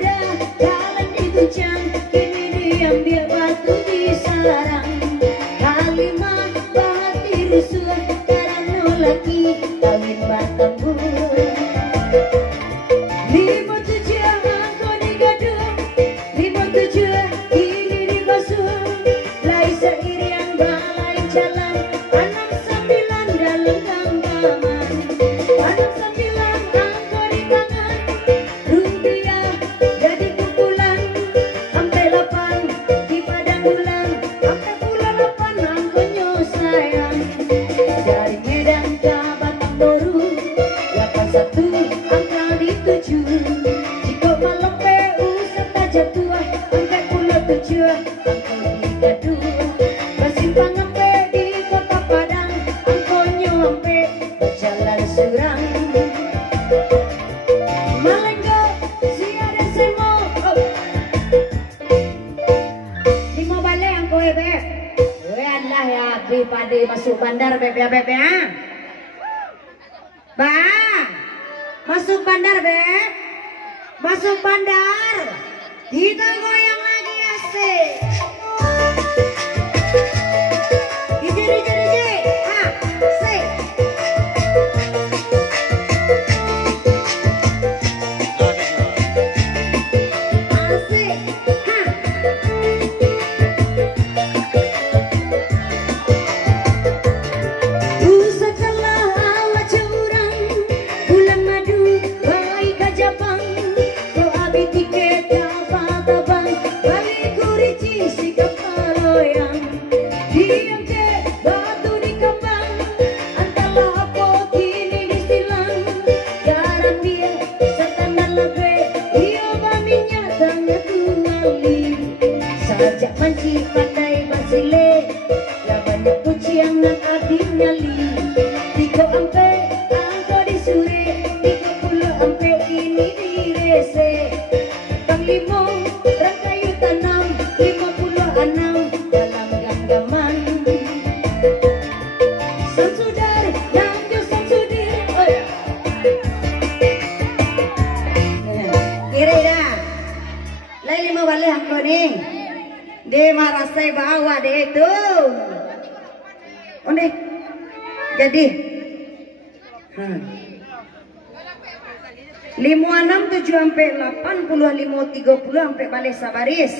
sudah jalan dituncang, kini diambil batu di sarang. Kalimah bahati rusuh karena laki kawin batambur. Lima tujuh angko digaduh, lima tujuh kini dibasuh. Lai seiring balai jalan, enam sembilan dalam genggaman. Enam sembilan angko di tangan, rupiah jadi kumpulan. Sampai 8 di padang bulan, sampai pula 8 angkonya sayang. Dari Medan ke Batamboru, 81 angka dituju. Jika malam PU serta jatuh, sampai pula 7 angko digaduh. Bersimpang sampai di kota Padang, angkonya sampai berjalan surang. Malenggo si ada semo, lima balik angko beb. Allah ya abdi pade masuk bandar beb ya beb ya. Bang, masuk bandar beb, masuk bandar. Kita goyang lagi asik. DJ, asik. Asik, setelah awal curang, bulan madu baik ke Jepang. Kau habis tiket kapal terbang, balik kurici si kepaloyang. Diam ke batu di kembang, antara apa kini disilang. Garam dia setandang lebih, dia baminya tanya tuali. Sajak manci pandai basile, lah banyak kuciang dan abdi nyali. Tiga ampe angko disure, 30 ampe ini direse. Tang limo rangkayu tanam, 56 dalam genggaman. Samsudar yang jo samsudir, oh ya. Kira dah, lai 5 balik angko nih. Dia marasai bawa deh itu. Onde, jadi. 56 7 sampai 80 30 sampai balik sabaris.